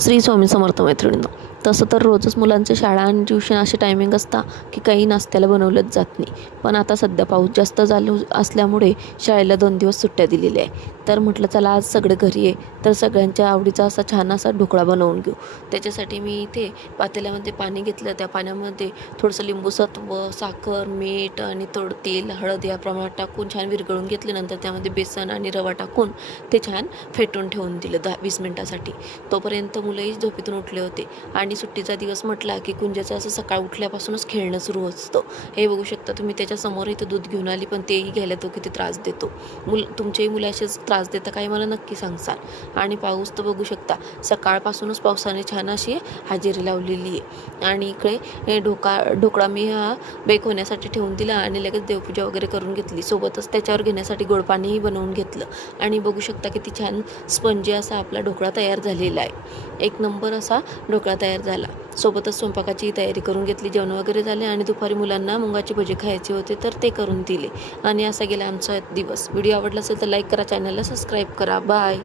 श्री स्वामी समर्थ मैत्रिणींनो, तसं तर रोजच मुलांचे शाळा आणि ट्युशन असे टायमिंग असता की काही नाश्त्याला बनवलंच जात नाही. पण आता सध्या पाऊस जास्त चालू असल्यामुळे शाळेला 2 दिवस सुट्ट्या दिलेल्या आहे. तर म्हटलं चला आज सगळे घरी आहे, तर सगळ्यांच्या आवडीचा असा छान असा ढोकळा बनवून घेऊ. त्याच्यासाठी मी इथे पातेल्यामध्ये पाणी घेतलं. त्या पाण्यामध्ये थोडंसं लिंबू सत्व, साखर, मीठ आणि थोडं तेल, हळद या प्रमाणात टाकून छान विरघळून घेतल्यानंतर त्यामध्ये बेसन आणि रवा टाकून ते छान फेटून ठेवून दिलं 10-20 मिनटासाठी. तोपर्यंत मुलंही झोपेतून उठले होते आणि सुट्टीचा दिवस म्हटला की कुंजाचं असं सकाळ उठल्यापासूनच खेळणं सुरू असतं. हे बघू शकता तुम्ही. त्याच्यासमोर इथं दूध घेऊन आली, पण तेही घ्यायला तो किती त्रास देतो. तुमचेही मुलं असेच त्रास देतं काय मला नक्की सांगसाल. आणि पाऊस तर बघू शकता सकाळपासूनच पावसाने छान अशी हजेरी लावलेली आहे. आणि इकडे हे ढोकळा मी हा बेक होण्यासाठी ठेवून दिला आणि लगेच देवपूजा वगैरे करून घेतली. सोबतच त्याच्यावर घेण्यासाठी गोड पाणीही बनवून घेतलं. आणि बघू शकता किती छान स्पंजी असा आपला ढोकळा तयार झालेला आहे. एक नंबर असा ढोकळा तयार झाला. सोबतच स्वयंपाकाची तयारी करून घेतली. जेवण वगैरे झाले आणि दुपारी मुलांना मुगाची भजी खायची होते तर ते करून दिले. आणि असा गेला आमचा दिवस. व्हिडिओ आवडला असेल तर लाईक करा, चॅनलला सबस्क्राईब करा. बाय.